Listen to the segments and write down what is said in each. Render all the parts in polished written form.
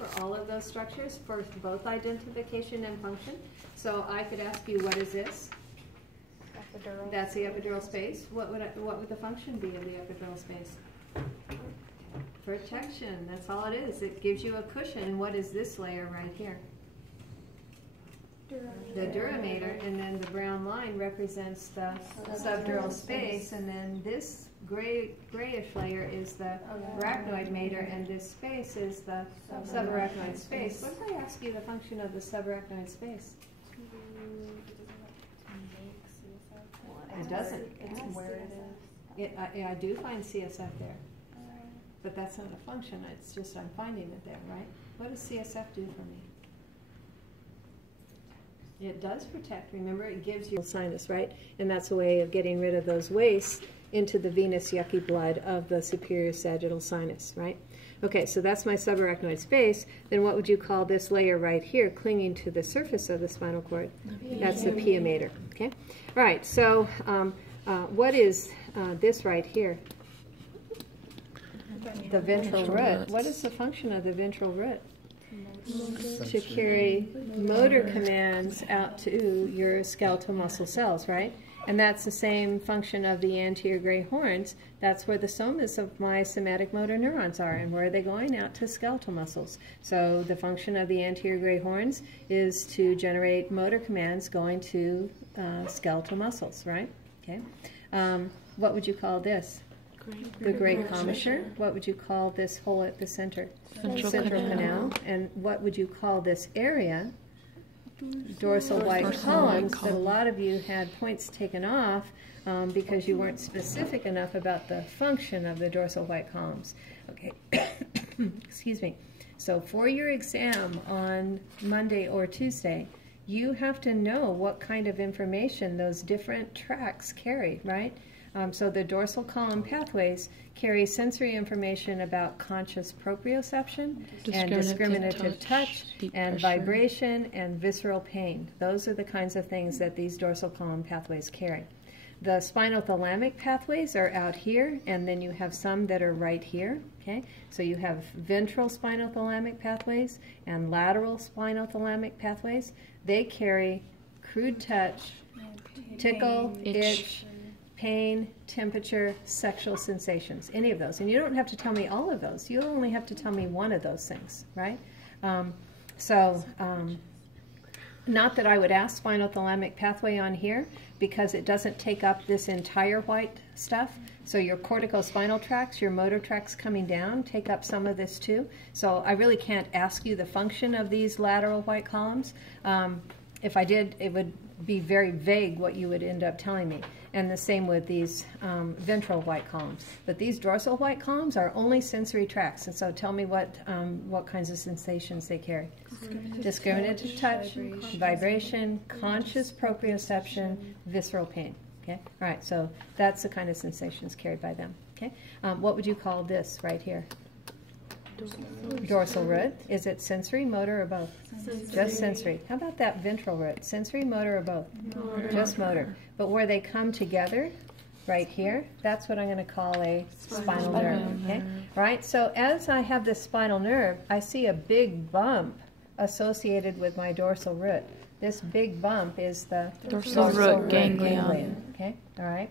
for all of those structures for both identification and function. So I could ask you, what is this? Epidural. That's the epidural space. What would the function be of the epidural space? Protection. That's all it is. It gives you a cushion. And what is this layer right here? The durameter, and then the brown line represents the subdural space, and then this grayish layer is the arachnoid mater, and this space is the subarachnoid space. What if I ask you the function of the subarachnoid space? It doesn't. It's where it is. I do find CSF there, but that's not a function. It's just I'm finding it there, right? What does CSF do for me? It does protect. Remember, it gives you sinus, right? And that's a way of getting rid of those wastes into the venous yucky blood of the superior sagittal sinus, right? Okay, so that's my subarachnoid space. Then what would you call this layer right here clinging to the surface of the spinal cord? That's the pia mater, okay? All right, so what is this right here? The ventral root. What is the function of the ventral root? To carry motor commands out to your skeletal muscle cells, right? And that's the same function of the anterior gray horns. That's where the somas of my somatic motor neurons are. And where are they going? Out to skeletal muscles. So the function of the anterior gray horns is to generate motor commands going to skeletal muscles, right? Okay. What would you call this? The great commissure. What would you call this hole at the center? Central canal. And what would you call this area? Dorsal white columns. That a lot of you had points taken off because you weren't specific enough about the function of the dorsal white columns. Okay. Excuse me. So for your exam on Monday or Tuesday, you have to know what kind of information those different tracks carry, right? So the dorsal column pathways carry sensory information about conscious proprioception and discriminative touch and vibration and visceral pain. Those are the kinds of things that these dorsal column pathways carry. The spinothalamic pathways are out here, and then you have some that are right here. Okay, so you have ventral spinothalamic pathways and lateral spinothalamic pathways. They carry crude touch, tickle, itch, pain, temperature, sexual sensations, any of those. And you don't have to tell me all of those. You only have to tell me one of those things, right? Not that I would ask spinothalamic pathway on here because it doesn't take up this entire white stuff. So your corticospinal tracts, your motor tracts coming down, take up some of this too. So I really can't ask you the function of these lateral white columns. If I did, it would be very vague what you would end up telling me. And the same with these ventral white columns. But these dorsal white columns are only sensory tracts. And so tell me what kinds of sensations they carry. Discriminative touch, vibration, conscious proprioception, visceral pain. Okay? All right, so that's the kind of sensations carried by them. Okay? What would you call this right here? Dorsal root. Is it sensory, motor, or both? Sensory. Just sensory. How about that ventral root? Sensory, motor, or both? Motor. Just motor. But where they come together, right here, that's what I'm going to call a spinal nerve. Okay? Right? So as I have this spinal nerve, I see a big bump associated with my dorsal root. This big bump is the dorsal root ganglion. Okay? All right?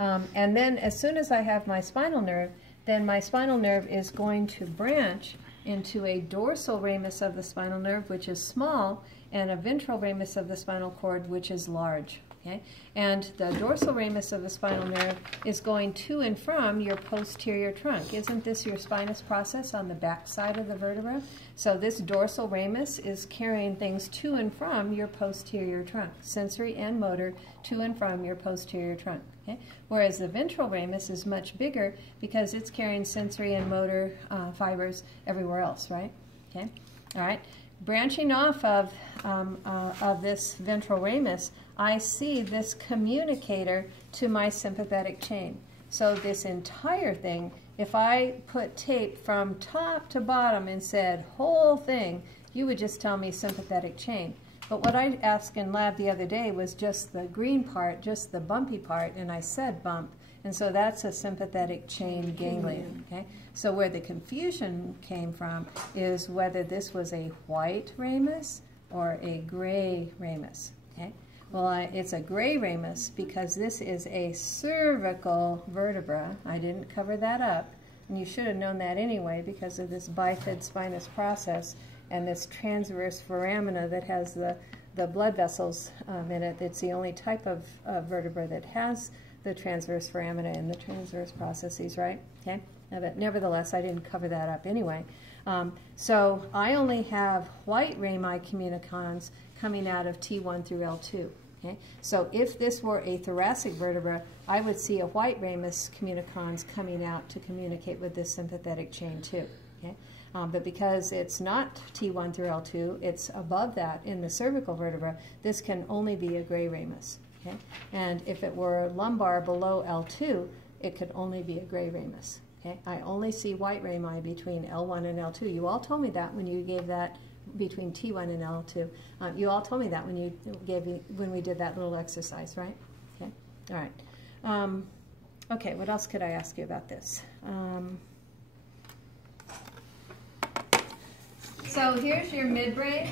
And then as soon as I have my spinal nerve, then my spinal nerve is going to branch into a dorsal ramus of the spinal nerve, which is small, and a ventral ramus of the spinal cord, which is large. Okay? And the dorsal ramus of the spinal nerve is going to and from your posterior trunk. Isn't this your spinous process on the back side of the vertebra? So this dorsal ramus is carrying things to and from your posterior trunk, sensory and motor, to and from your posterior trunk. Okay? Whereas the ventral ramus is much bigger because it's carrying sensory and motor fibers everywhere else, right? Okay? All right. Branching off of this ventral ramus, I see this communicator to my sympathetic chain. So this entire thing, if I put tape from top to bottom and said whole thing, you would just tell me sympathetic chain. But what I asked in lab the other day was just the green part, just the bumpy part, and I said bump. And so that's a sympathetic chain ganglion, okay? So where the confusion came from is whether this was a white ramus or a gray ramus, okay? Well, it's a gray ramus because this is a cervical vertebra. I didn't cover that up, and you should have known that anyway because of this bifid spinous process and this transverse foramina that has the blood vessels in it. It's the only type of vertebra that has the transverse foramina and the transverse processes, right? Okay. But nevertheless, I didn't cover that up anyway. So I only have white rami communicans coming out of T1 through L2. Okay. So if this were a thoracic vertebra, I would see a white ramus communicans coming out to communicate with this sympathetic chain too. Okay. But because it's not T1 through L2, it's above that in the cervical vertebra, this can only be a gray ramus. Okay? And if it were lumbar below L2, it could only be a gray ramus. Okay? I only see white rami between L1 and L2. You all told me that when you gave that between T1 and L2. You all told me that when you when we did that little exercise, right? Okay. All right. Okay. What else could I ask you about this? So here's your midbrain,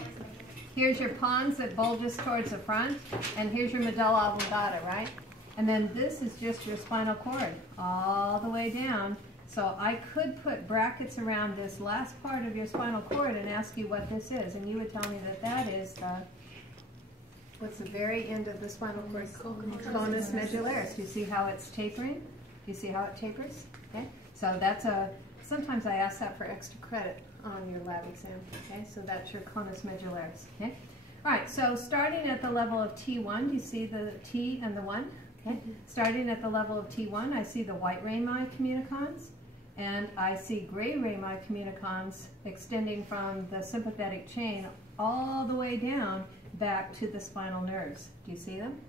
here's your pons that bulges towards the front, and here's your medulla oblongata, right? And then this is just your spinal cord all the way down. So I could put brackets around this last part of your spinal cord and ask you what this is, and you would tell me that that is the, what's the very end of the spinal cord? Conus medullaris. Do you see how it's tapering? Do you see how it tapers? Okay. So that's a, sometimes I ask that for extra credit on your lab exam, okay? So that's your conus medullaris, okay? All right, so starting at the level of T1, do you see the T and the 1? Okay. Starting at the level of T1, I see the white rami communicans, and I see gray rami communicans extending from the sympathetic chain all the way down back to the spinal nerves. Do you see them?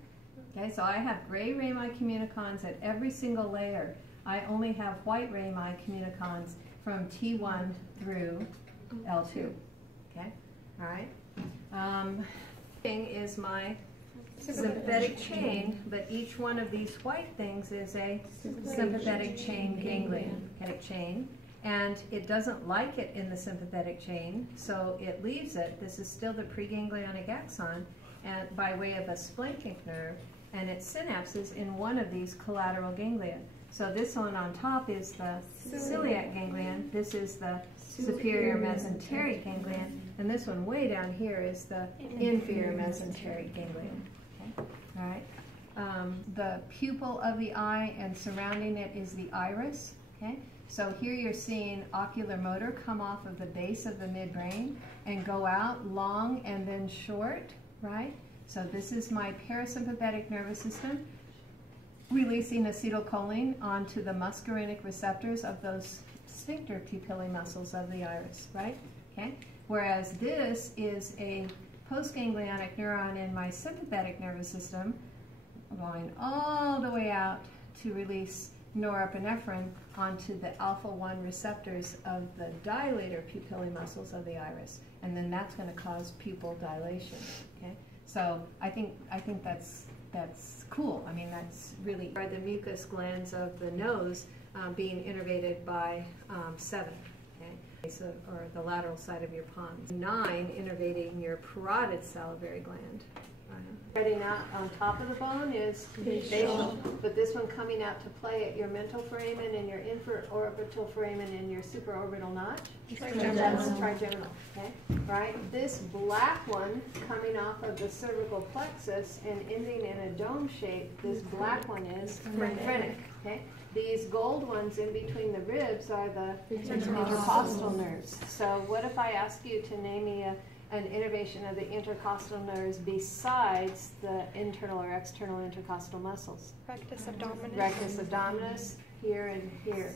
Okay, so I have gray rami communicans at every single layer. I only have white rami communicans from T1 through L2. Okay, all right. Thing is my sympathetic chain, but each one of these white things is a sympathetic chain ganglion, chain, and it doesn't like it in the sympathetic chain, so it leaves it. This is still the preganglionic axon, and by way of a splanchnic nerve, and it synapses in one of these collateral ganglia. So this one on top is the celiac ganglion, this is the superior mesenteric ganglion, and this one way down here is the inferior mesenteric ganglion. Okay? All right. The pupil of the eye and surrounding it is the iris. Okay? So here you're seeing ocular motor come off of the base of the midbrain and go out long and then short, right? So this is my parasympathetic nervous system releasing acetylcholine onto the muscarinic receptors of those sphincter pupillae muscles of the iris, right? Okay. Whereas this is a postganglionic neuron in my sympathetic nervous system going all the way out to release norepinephrine onto the alpha-1 receptors of the dilator pupillae muscles of the iris, and then that's going to cause pupil dilation. Okay. So I think that's cool. I mean, that's really are the mucus glands of the nose being innervated by 7, okay? So, or the lateral side of your pons. 9 innervating your parotid salivary gland. Spreading out on top of the bone is facial, but this one coming out to play at your mental foramen and your infraorbital foramen and your supraorbital notch. That's trigeminal, okay? Right? This black one coming off of the cervical plexus and ending in a dome shape, this black one is phrenic, okay? These gold ones in between the ribs are the intercostal nerves. So what if I ask you to name me an innervation of the intercostal nerves besides the internal or external intercostal muscles? Rectus abdominis. Rectus abdominis, here and here.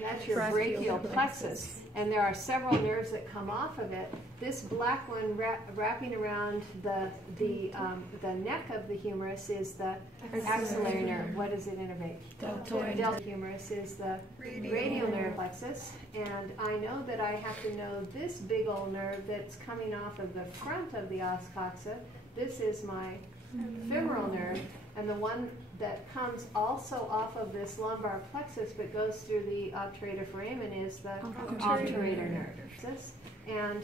That's your brachial plexus. And there are several nerves that come off of it. This black one wrapping around the neck of the humerus is the axillary nerve. What does it innervate? Deltoid humerus is the radial nerve plexus. And I know that I have to know this big old nerve that's coming off of the front of the os coxa. This is my femoral nerve, and the one that comes also off of this lumbar plexus but goes through the obturator foramen is the obturator nerve. And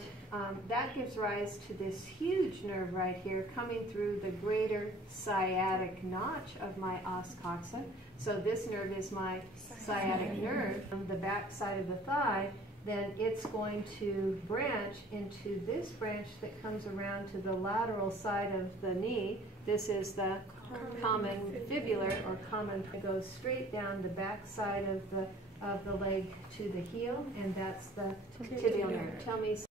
that gives rise to this huge nerve right here coming through the greater sciatic notch of my os coxa. So this nerve is my sciatic nerve on the back side of the thigh. Then it's going to branch into this branch that comes around to the lateral side of the knee. This is the common fibular or common. It goes straight down the back side of the leg to the heel, and that's the tibial nerve. Tell me